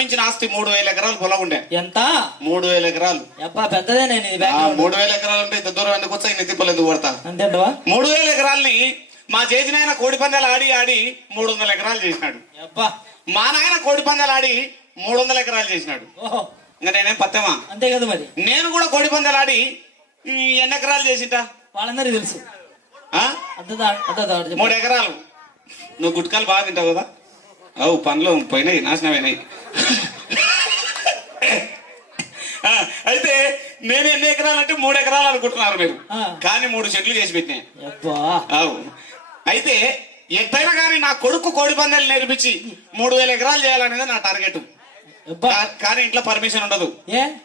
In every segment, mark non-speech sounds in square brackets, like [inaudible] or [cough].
సంక్రమించిన ఆస్తి మూడు వేల ఎకరాలు పొలం ఉండే. ఎంత? మూడు వేల ఎకరాలు. అబ్బా పెద్దదే నేను మూడు వేల ఎకరాలు అంటే ఇంత దూరం ఎందుకు వచ్చా ఇన్ని తిప్పలు ఎందుకు పడతా అంతేంటవా మూడు వేల ఎకరాల్ని మా చేతినాయన కోడి పందాలు ఆడి ఆడి మూడు వందల ఎకరాలు చేసినాడు. అబ్బా మా నాయన కోడి పందాలు ఆడి మూడు వందల ఎకరాలు చేసినాడు. ఓహో. ఇంకా నేనేం పత్తేమా? అంతే కదా మరి. నేను కూడా కోడి పందాలు ఆడి ఎన్ని ఎకరాలు చేసింటా వాళ్ళందరికీ తెలుసు. మూడు ఎకరాలు. నువ్వు గుట్కాలు బాగా తింటావు కదా? అవు పండ్లు పోయినాయి నాశనమైనాయి అయితే నేను ఎన్ని ఎకరాలు అంటే మూడు ఎకరాలు అనుకుంటున్నారు మీరు. కానీ మూడు చెట్లు చేసి పెట్టినా. అబ్బా. అవు. అయితే ఎట్టయినా కానీ నా కొడుకు కోడి పందాలు నేర్పించి మూడు వేల ఎకరాలు చేయాలనేది నా టార్గెట్. కానీ ఇంట్లో పర్మిషన్ ఉండదు.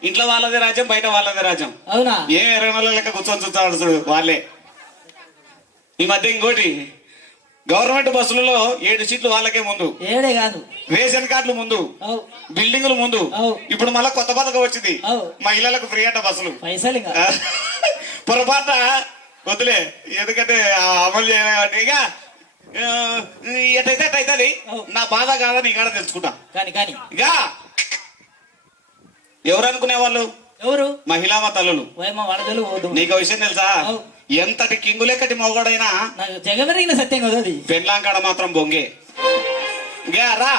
ఇంట్లో వాళ్ళదే రాజ్యం బయట వాళ్ళదే రాజ్యం. అవునా? ఏం ఇరవై నెలల లెక్క కూర్చొని చూస్తాడు వాళ్ళే. ఈ మధ్య ఇంకోటి గవర్నమెంట్ బస్సులలో ఏడు సీట్లు వాళ్ళకే ముందు. ఏడే కాదు. రేషన్ కార్డులు ముందు. బిల్డింగులు ముందు. ఇప్పుడు మళ్ళా కొత్త పథకం వచ్చింది. మహిళలకు ఫ్రీ అంట బస్సులు. పైసలు [laughs] పొరపాట. వదిలే ఎందుకంటే అమలు చేయాలి ఇక ఎటైతే అటైతుంది. నా బాధ కాదని ఇక్కడ తెలుసుకుంటా. కాని కాని. ఇక ఎవరు అనుకునే వాళ్ళు ఎవరు? మహిళా తల్లులు. నీకు విషయం తెలుసా. ఎంతటి కింగు లెక్కటి మొగడైనా నాకు జగమెరిగిన సత్యం కదా అది. పెండ్లాంకాడ మాత్రం బొంగే. గే రా.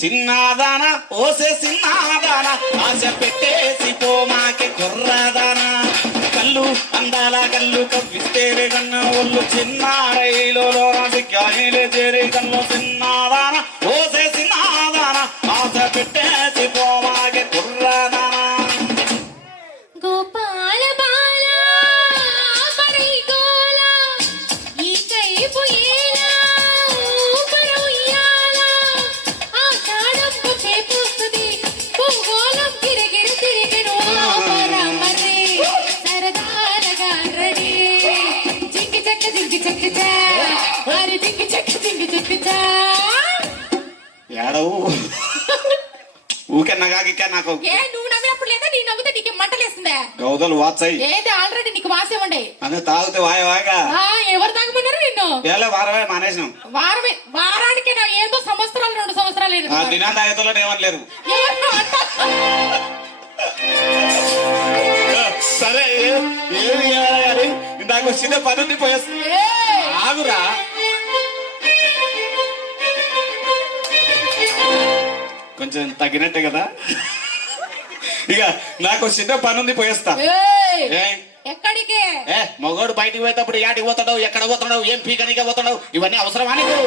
చిన్నదాన ఓసే చిన్నదాన ఆశ పెట్టేసి పోమాకే కుర్రదాన. కళ్ళు అందాల కళ్ళు కవ్విస్తేరే కన్న ఒళ్ళు చిన్నారైలో రాజకీయాలే చేరే కళ్ళు చిన్నదాన ఓసే చిన్నదాన ఆశ పెట్టేసి పోమాకే ఊకెన్నగా గిక్కా నాకు. ఏ నువ్వు నవ్వినప్పుడు లేదా? నీ నవ్వుతే నీకు మంటలేస్తుందా గౌదలు వాచాయి ఏది? ఆల్రెడీ నీకు వాసే ఉండే. అదే తాగితే వాయ వాయగా. ఆ, ఎవరు తాగమన్నారు నిన్ను? ఏలే వారమే మానేసినాం. వారమే వారానికి ఏదో సంవత్సరాలు రెండు సంవత్సరాలు దినా తాగేతలో ఎవరు అంటారు? సరే ఏ- ఏది చేయాలి కానీ ఇందాక వచ్చిన పని ఉంది! ఆగురా. కొంచెం తగ్గినట్టే కదా ఇక నాకు చిన్న పని ఉంది పోయేస్తా ఏయ్! ఏ? ఎక్కడికి ఏ మగోడు బయటికి పోయేటప్పుడు యాటికి పోతాడు ఎక్కడ పోతాడు ఏం పీకనికే పోతాడు ఇవన్నీ అవసరమా నీకు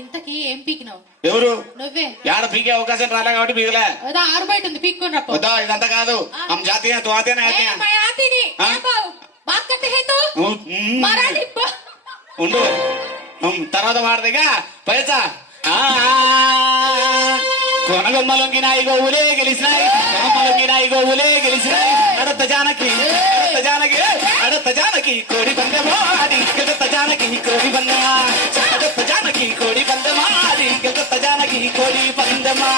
ఇంతకీ ఏం పీకినావు ఎవరు నువ్వే యాడ పీకే అవకాశం రాలే కాబట్టి పీకలే ఏదో ఆరు బయట ఉంది పీక్కొని రప్పు వద్దా ఇదంతా కాదు हम जाते हैं तो आते ना आते हैं मैं आती नहीं हाँ? क्या बात बात करते हैं तो ఉమ్, ఉమ్. मराठी ब- ఉండు ఉమ్, తర్వాత వాడదిగా పైసా ఆ, కొనగొమ్మలొంగినాయి గోవులే గెలిచినాయి కొనగొమ్మలొంగినాయి గోవులే గెలిచినాయి అడత జానకి అడత జానకి అడత జానకి కోడి పందెమా అది గెలత జానకి కోడి పందెమా అడత జానకి కోడి పందెమా అది గెలత జానకి కోడి పందెమా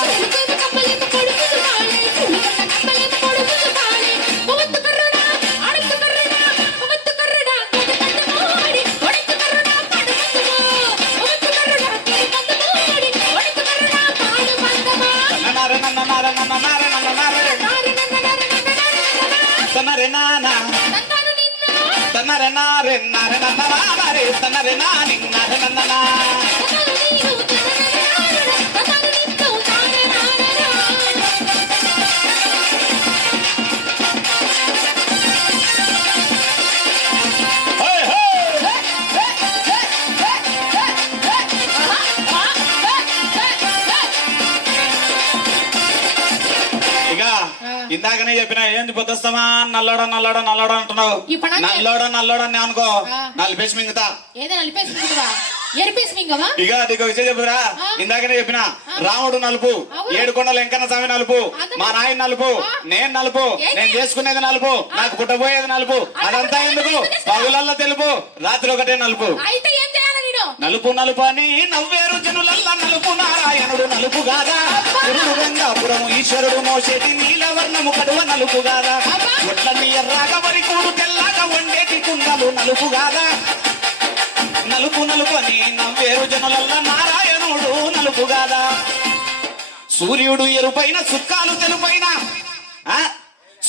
తన్నరే నారే నారే నన్నరే తన్నరే నాని పొద్దుస్తామా నల్లోడ నల్లోడ నల్లోడ అంటున్నావు. నల్లోడ నల్లోడ అని అనుకో. నలిపేసి మింగుతా? ఇక నీకు విషయం చెప్పురా. ఇందాకనే చెప్పిన రాముడు నలుపు. ఏడు కొండల వెంకన్న స్వామి నలుపు మా నాయన నలుపు. నేను నలుపు? నేను చేసుకునేది నలుపు నాకు పుట్టబోయేది నలుపు. అదంతా ఎందుకు? పగులల్లో తెలుపు రాత్రి ఒకటే నలుపు. అయితే నలుపు నలుపు అని నవ్వేరు జనులల్ల నలుపు నారాయణుడు నలుపు గాదా. గురుడు గంగాపురము ఈశ్వరుడు మోసేటి నీలవర్ణము కడువ నలుపు గాదా. ఒట్లన్నీ ఎర్రాగా వరి కూడు తెల్లగా వండేటి కుండలు నలుపు గాదా. నలుపు నలుపు అని నవ్వేరు జనులల్ల నారాయణుడు నలుపు గాదా. సూర్యుడు ఎరుపైన సుక్కాలు తెలుపైన?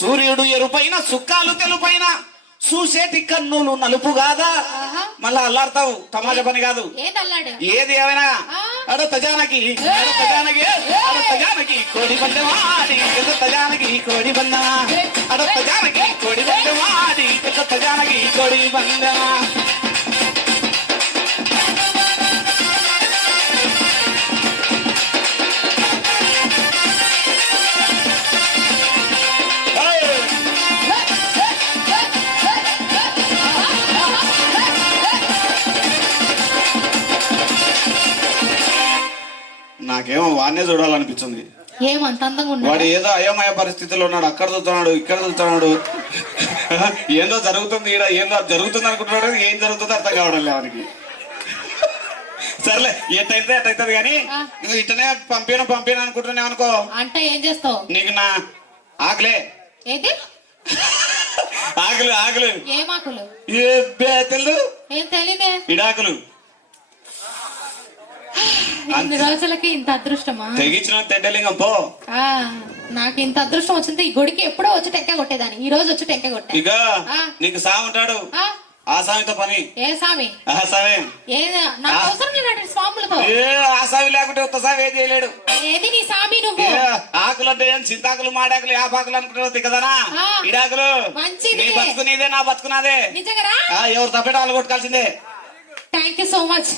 సూర్యుడు ఎరుపైన సుక్కాలు తెలుపైన. చూసేటి కన్నులు నలుపు కాదా. మళ్ళా అల్లాడతావు. తమాషా పని కాదు. ఏది ఏమైనా? ఆ. అడత జానకి అడత జానకి అడత జానకి కోడి పందెమా ఆడి ఎడత జానకి కోడి పందెమా అడత జానకి కోడి పందెమా ఆడి ఎడత జానకి కోడి పందెమా వాడినే చూడాలనిపించింది ఏమంత అందంగా వాడు ఏదో అయోమయ పరిస్థితిలో ఉన్నాడు అక్కడ చూస్తున్నాడు ఇక్కడ చూస్తున్నాడు. ఏందో జరుగుతుంది ఈడ ఏందో జరుగుతుంది అనుకుంటున్నాడు ఏం జరుగుతుందో అర్థం కావడం లేదు వానికి సర్లే ఎట్టయితే ఎట్టయితుంది కానీ. నువ్వు ఇట్టనే పంపిన పంపిన అనుకుంటున్నావు అనుకో. అంటే ఏం చేస్తావు? నీకు నా ఆకలే? ఏంటి? ఆకలి ఆకలి. ఏమాకులు ఏ బేతలు ఏం తెలియదే ఇడాకులు. ఇన్ని రోజులకి ఇంత అదృష్టమా? తెగించిన తెడ్డలింగం పో. నాకు ఇంత అదృష్టం వచ్చింది. ఈ గుడికి ఎప్పుడో వచ్చి టెంకాయ కొట్టేదాన్ని. ఈ రోజు వచ్చి టెంకాయ కొట్టా. ఇక. నీకు సామె ఉంటాడు ఆ, సామెతో పని. ఏ స్వామి ఆ సామె ఏ నాకు ఆ. అవసరం లేదండి స్వాములతో. ఏ ఆ సామి లేకుంటే సామి ఏం చేయలేడు. ఏది నీ స్వామి నువ్వు? ఆకులు అంటే ఏం? చింతాకులు మాడాకులు యాపాకులు అనుకుంటున్నావు కదనా. ఇడాకులు. మంచిది. నీ బతుకు నీదే నా బతుకు నాదే నిజంగా ఆ, ఎవరు తప్పేట వాళ్ళు కొట్టుకాల్సిందే థ్యాంక్ యూ సో మచ్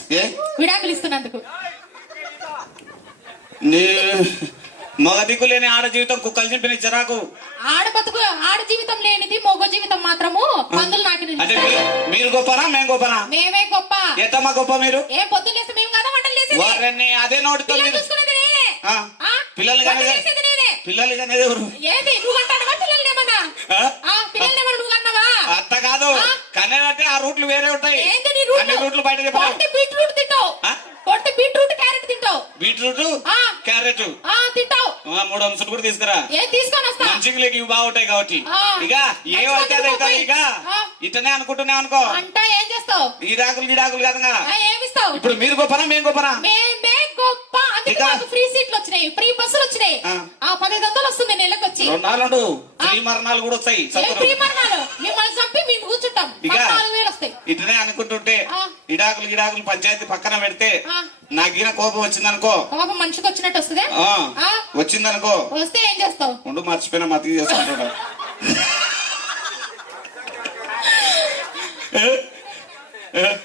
విడాకులు ఇస్తున్నందుకు. మగ దిక్కు లేని ఆడ జీవితం కుక్కలు చింపిన చిరాకు. ఆడ బతుకు ఆడ జీవితం లేనిది మగ జీవితం మాత్రము పందులు నాకిన అంటే మీరు గొప్పనా మేము గొప్పనా? మేమే గొప్ప. ఎంతమ్మా గొప్ప మీరు? ఏ పొద్దున్న లేస్తే మేము కదా వంటలు చేసేది? వారిని అదే నోటితో పిల్లలు పిల్లలు ఎవరు? ఏంది? నువ్వు అత్త కాదు. ఆ? కనేదంటే ఆ రూట్లు వేరే ఉంటాయి. అన్ని రూట్లు బయట బీట్రూట్ తింటావు. బీట్రూట్ క్యారెట్ తింటావు. బీట్రూట్. క్యారెట్. తింటావు. ఆ, మూడు అంశాలు కూడా తీసుకురా. లేక ఇవి బాగుంటాయి కాబట్టి. ఇక ఏమైతే ఇక. ఇట్టనే అనుకుంటున్నావు అనుకో. అంటా ఏం చేస్తావు? ఈ రాకులు గిడాకులు కాదుగా. ఆ, ఏమిస్తావు ఇప్పుడు మీరు గొప్పనా మేము గొప్పనా? అందుకే ఫ్రీ సీట్లు వచ్చినాయి ఫ్రీ బస్సులు వచ్చినాయి ఆ. పదిహేను వందలు వస్తుంది నెలకు వచ్చి రెండు ఫ్రీ మరణాలు కూడా వస్తాయి సత్తులు. ఫ్రీ మరణాలు మిమ్మల్ని చంపి మేము కూర్చుంటాం? నాలుగు వేలు వస్తాయి ఇట్టనే అనుకుంటుంటే. ఇడాకులు గిడాకులు పంచాయతీ పక్కన పెడితే. నాకిన కోపం వచ్చిందనుకో కోపం మనిషికి వచ్చినట్టు వస్తుందా? వచ్చిందనుకో వస్తే ఏం చేస్తావు ఉండు మర్చిపోయినా మతికి చేసుకుంటాడు [laughs]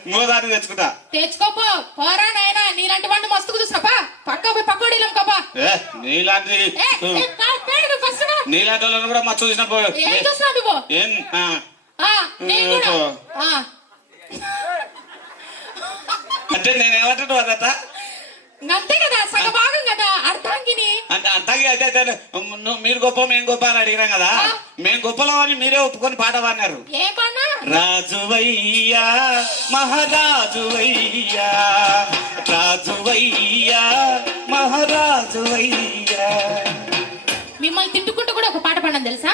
ఇంకోదాన్ని తెచ్చుకుంటా. తెచ్చుకోపో. పోరా నాయనా నీలాంటి వాడిని మస్తుకు చూసినప్పా? పక్క పోయి కప్పా ఏ, నీలాంటి. నీలాంటి వాళ్ళని కూడా మచ్చ చూసినప్పుడు ఏం నువ్వు? అంటే నేను ఏమంటాడు అదట అంతే కదా అర్థాంగిని అంటే అంతగా అయితే మీరు గొప్ప మేము గొప్ప అని అడిగినాం కదా. మేము గొప్పలో అని మీరే ఒప్పుకొని పాట పాడినారు. రాజువయ్యా మహారాజువయ్యా రాజువయ్యా మహారాజువయ్యా. మిమ్మల్ని తిట్టుకుంటూ కూడా ఒక పాట పాడడం తెలుసా?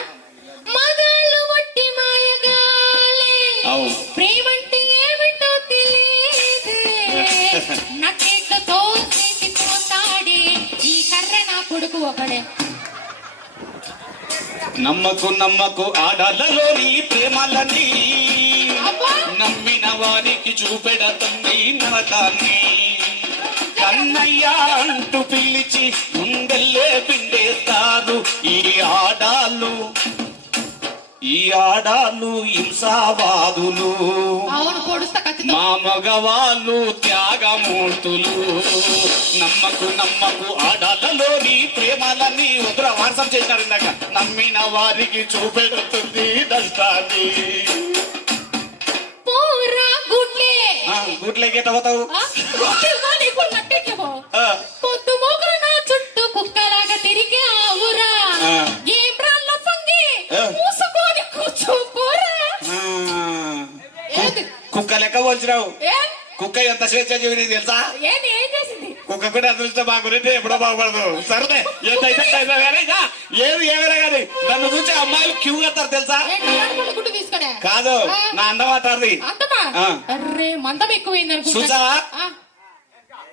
నమ్మకు నమ్మకు ఆడలలోని ప్రేమలని! నమ్మిన వారికి చూపెడతండి నరకాన్ని కన్నయ్య అంటూ పిలిచి ముందెల్లే పిండేస్తారు ఈ ఆడాలు ఈ ఆడాలు హింసావాదులు. మా మగవాళ్ళు త్యాగమూర్తులు. నమ్మకు నమ్మకు ఆడాలలోని ప్రేమలని ఉగ్ర వాట్సాప్ చేసినారు ఇందాక. నమ్మిన వారికి చూపెడుతుంది ఆ, గుడ్లకి ఎట్ట పోతావు. చుట్టూ కుక్కలాగా తిరిగి ఆవురా. ఏం రాళ్ళ కుక్క లెక్క పోల్చినావు? కుక్క ఎంత స్వేచ్ఛ జీవిని తెలుసా? కుక్క కూడా అదృష్టం గురించి ఎప్పుడో బాగుపడదు. సరే కానీ ఇక ఏది ఏమైనా కానీ నన్ను చూసి అమ్మాయిలు క్యూ కడతారు తెలుసా? కాదు. నా అందం మాట్లాడింది అంతమా? ఆ. అర్రే మందం ఎక్కువైంది? ఆ,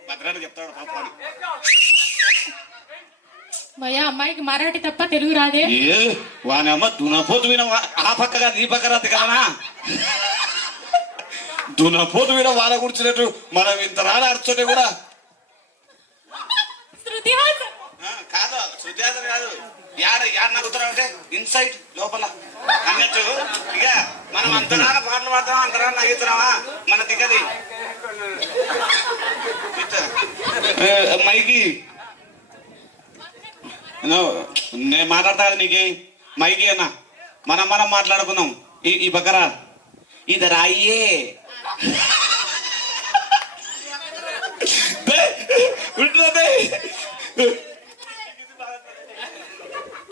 భద్రాన్ని చెప్తాడు అమ్మాయికి మరాఠీ తప్ప తెలుగు రాదే. వానమ్మ దునపోతు విన ఆ పక్కగా నీ పక్క రాదు కదనా దునపోతు విన వాన కూర్చున్నట్టు మనం ఇంత రాని అడుచుంటే కూడా కాదు సుజాత కాదు. యాడ యాడ అంటే ఇన్సైట్ లోపల. అన్నట్టు. ఇక మనం అంతరాన పాటలు పాడతామా అంతరాన నవ్వుతున్నామా? మన దిగది. మైకి. నేను మాట్లాడతా నీకు. మైకి అన్న. మనం మనం మాట్లాడుకుందాం. ఈ ఈ బకరా ఇది రాయే ఉంటుంది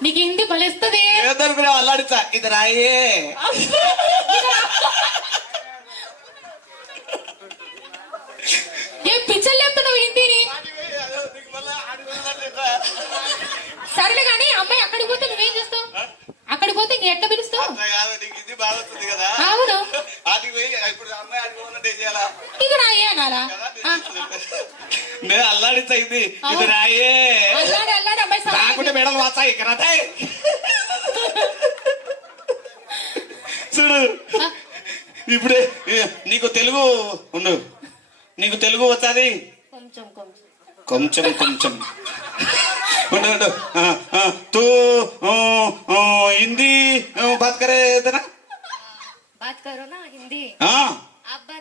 నీకు హిందీ బలేస్తుంది? అల్లాడిచ్చా ఇది రాయే ఏ పిచ్చలు చెప్తున్నావు హిందీని సరేలే కానీ అమ్మాయి అక్కడికి పోతే నువ్వేం చేస్తావు? అక్కడికి పోతే ఎట్లా పిలుస్తావు? కాదు నీకు ఇది బాధ వస్తుంది కదా అవును ఆడికి పోయి ఇప్పుడు అమ్మాయి ఆడికి పోవాలంటే ఏం చేయాలా ఇక్కడ అయ్యా అనాలా ఆ, నేను అల్లాడిచ్చా ఇది ఇది రాయే అల్లాడి అల్లాడి అమ్మాయి సమాధానం రాకుంటే మెడలు వాచాయి ఇక్కడ రాతాయి. చూడు ఆ, ఇప్పుడే ఏ, నీకు తెలుగు ఉండు నీకు తెలుగు వచ్చాది కొంచెం కొంచెం కొంచెం కొంచెం ఉండు ఉండు ఆ, ఆ, తూ ఊ, ఊ, హిందీ ఊ, బాత్ करे थे ना बात करो ना हिंदी हाँ आप बात करो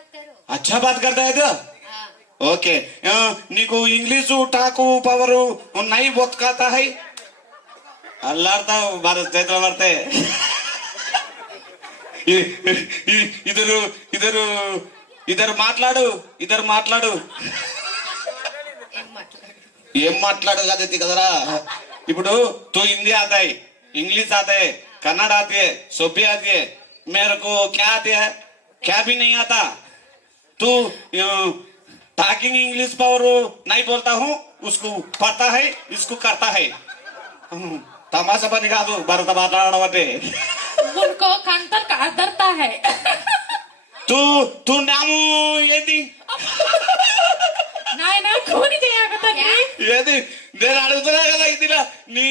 अच्छा बात करता है तो हाँ ఓకే ఆ, నీకు ఇంగ్లీషు టాకు పవరు నై బొత్కాతా హై అల్లాడతావు భారత్ చేతిలో పడితే ఇ- ఇ- ఇద్దరు ఇద్దరు ఇద్దరు మాట్లాడు ఇద్దరు మాట్లాడు एक मतलब ఏం మాట్లాడు కదా ఇది కదరా ఇప్పుడు తూ హిందీ ఆతాయి ఇంగ్లీష్ ఆతాయి కన్నడ आती है सोफी आती है मेरे को क्या आती है क्या भी नहीं आता तू टॉकिंग इंग्लिश पावर नहीं बोलता हूँ उसको पता है इसको करता है हम्म, తమాషా పని కాదు భరత మాట్లాడడం అంటే उनको कंतर का अदरता है తూ తూ నాము ఏంది నాయన కూని చేయగలని ఏది నేను అడుగుతున్నా కదా ఇదిలా నీ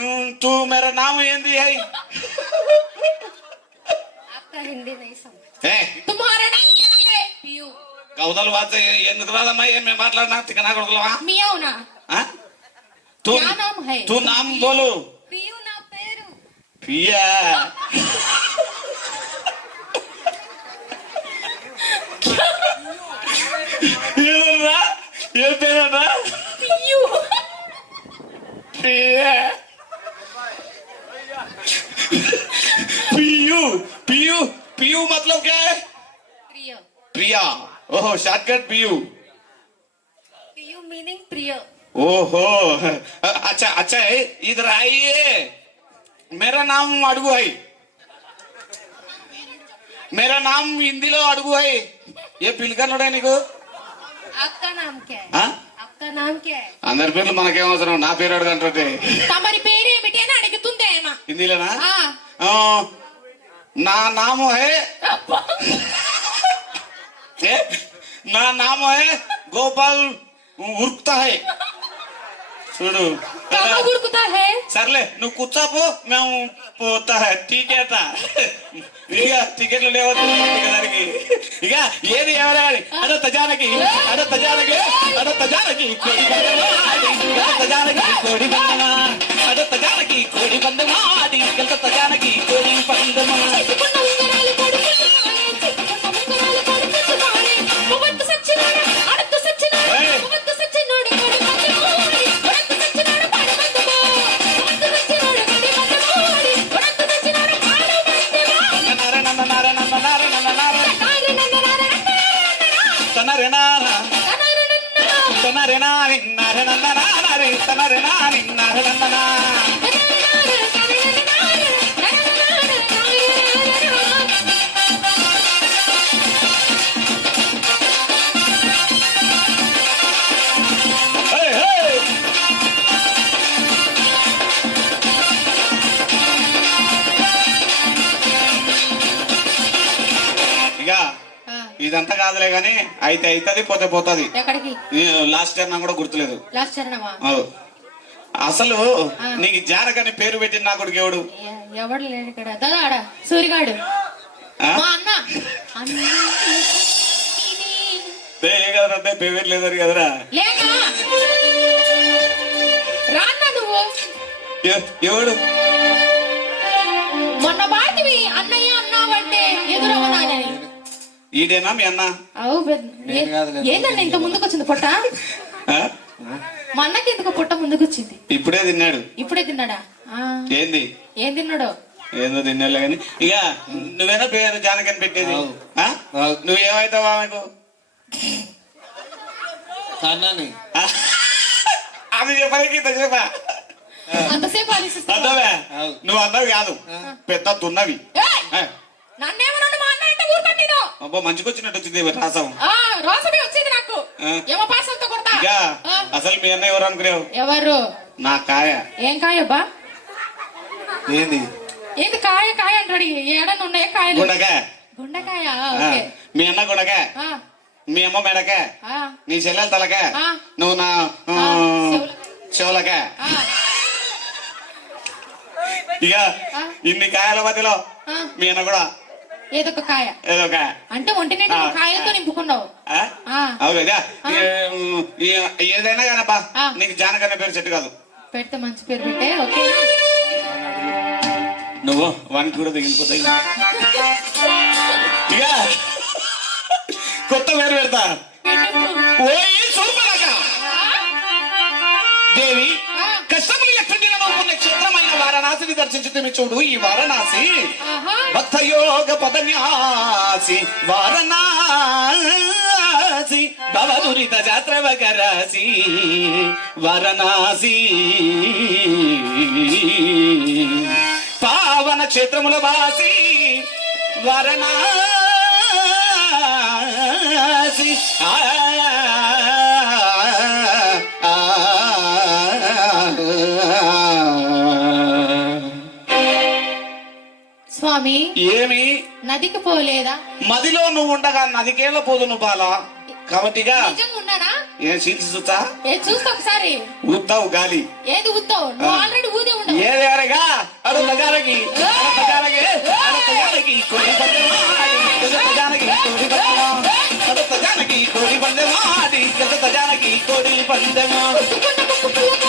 ఉమ్, తూ మేర నాము ఏంది హై आपका हिंदी नहीं समझ पियू కౌదలు వాచ ఎందుకు రాదమ్మా ఏం మేము మాట్లాడినా తికనా కొడుకులవా मियाऊ ना ఆ? తూ क्या नाम है తూ నామ్ బోలు पीयू ना पेरू పియా ఏమన్నా ఏం పేరన్నా पियू पिया पीयू पीयू पीयू मतलब क्या है प्रिय प्रिया ఓహో short cut Piyu. Piyu meaning Priya. ఓహో అచ్చా అచ్చా ఇది రాయే మేరా నామ్ అడుగు హై మేరా నామ్ హిందీలో అడుగు హై ఏ పిలికన్నాడా నీకు? అక్క నామ్ క్యా అక్క నామ్ క్యా అందరి పేర్లు మనకేమవసరం? నా పేరు అడగంటే తమరి పేరు ఏమిటి అని అడుగుతుందే హిందీలోనా? నా నాము హే. ఏ? నా నాము హే గోపాల్ ఉరుకుతా హై చూడు కहाँ గురుకుతా హై సర్లే నువ్వు కూర్చోపు మేము పోతా హై టికెట్ ఇక టికెట్లు లేవద్దు దానికి ఇక ఏది ఎవరాడి అడత జానకి అడత జానకి అడత జానకి కోడి పందెమా ఆడి అడత జానకి కోడి పందెమా అడత జానకి కోడి పందెమా ఆడి గెలత జానకి కోడి పందెమా and I'm not ఇదంతా కాదులే గాని అయితే అయితది పోతే పోతది. ఎక్కడికి? లాస్ట్ నాకు కూడా గుర్తులేదు. అసలు నీకు జానక్ అని పేరు పెట్టిన నా కొడుకు ఎవడు? ఎవడు లేడు ఇక్కడ? ఏ కదరా పేరు లేదని కదరా? ఎవడు? మొన్న బాటివి అన్నయ్య అన్నావంటే ఎదురవనాయనని ఈడేనా మీ అన్న? అవు ఇంత ముందుకు వచ్చింది పొట్ట? ఆ? మా అన్నకి ఎందుకు పొట్ట ముందుకు వచ్చింది ఇప్పుడే తిన్నాడు. ఇప్పుడే తిన్నాడా? ఆ, ఏంది? ఏం తిన్నాడు? ఏందో తిన్నాలే కానీ ఇక నువ్వేనా పేరు జానకి అని పెట్టేది ఆ? నువ్వు ఏమైతావు ఆమెకు? అది చెప్పడానికి చెప్పా అంతసేపు నువ్వు అన్నవి కాదు. పెద్ద తున్నవి ఆ. నన్నేమన్నాడు మా అన్న అంటే అబ్బో మంచికొచ్చినట్టు వచ్చింది ఇవి రాసాం ఆ రోసమే వచ్చింది నాకు. కొడతా. అసలు మీ అన్న ఎవరు అనుకునేవు? ఎవరు? నా కాయ. ఏం కాయబ్బా ఏంది? ఏంది కాయ కాయ అంటాడు ఏడన్నా ఉన్నాయా కాయలు? గుండకాయ. గుండకాయ మీ అన్న గుండకాయ. ఆ, మీ అమ్మ మెడకాయ. ఆ, నీ చెల్లెల తలకాయ. ఆ. నువ్వు నా చెవులకాయ. ఇక. ఇన్ని కాయల మధ్యలో. మీ అన్న కూడా ఏదో ఒక కాయ. ఏదో ఒక అంటే ఒంటి నిండా ఆ. కాయలతో నింపుకున్నావు. అవును ఈ- ఏదైనా ఆ. నీకు జానకన్న పేరు చెట్టు కాదు. పెడితే మంచి పేరు పెట్టే ఓకే. నువ్వు వానికి కూడా దిగిపోతాయి. ఇక కొత్త పేరు పెడతా. ఓయ్ సూపరక దేవి వారణాసిని దర్శించుతుమి చూడు ఈ వారణాసి. భక్తయోగ పదన్యాసి వారణాసి భవదురిత జాత్రవకరాసి వారణాసి. పావన క్షేత్రముల వాసి వారణాసి. ఆ, ఏమి? నదికి పోలేదా? మదిలో నువ్వు ఉండగా నదికేళ్ళ పోదు నువ్వు బాల. కాబట్టిగా నిజంగా ఉన్నానా? ఏం చూస్తా? ఏ చూస్తా ఒకసారి. ఊతావు గాలి. ఏది ఊతావు నువ్వు ఆల్రెడీ ఊదే ఉండవు. జానకి కోడి పందెమా కోడి పందెమా కోడి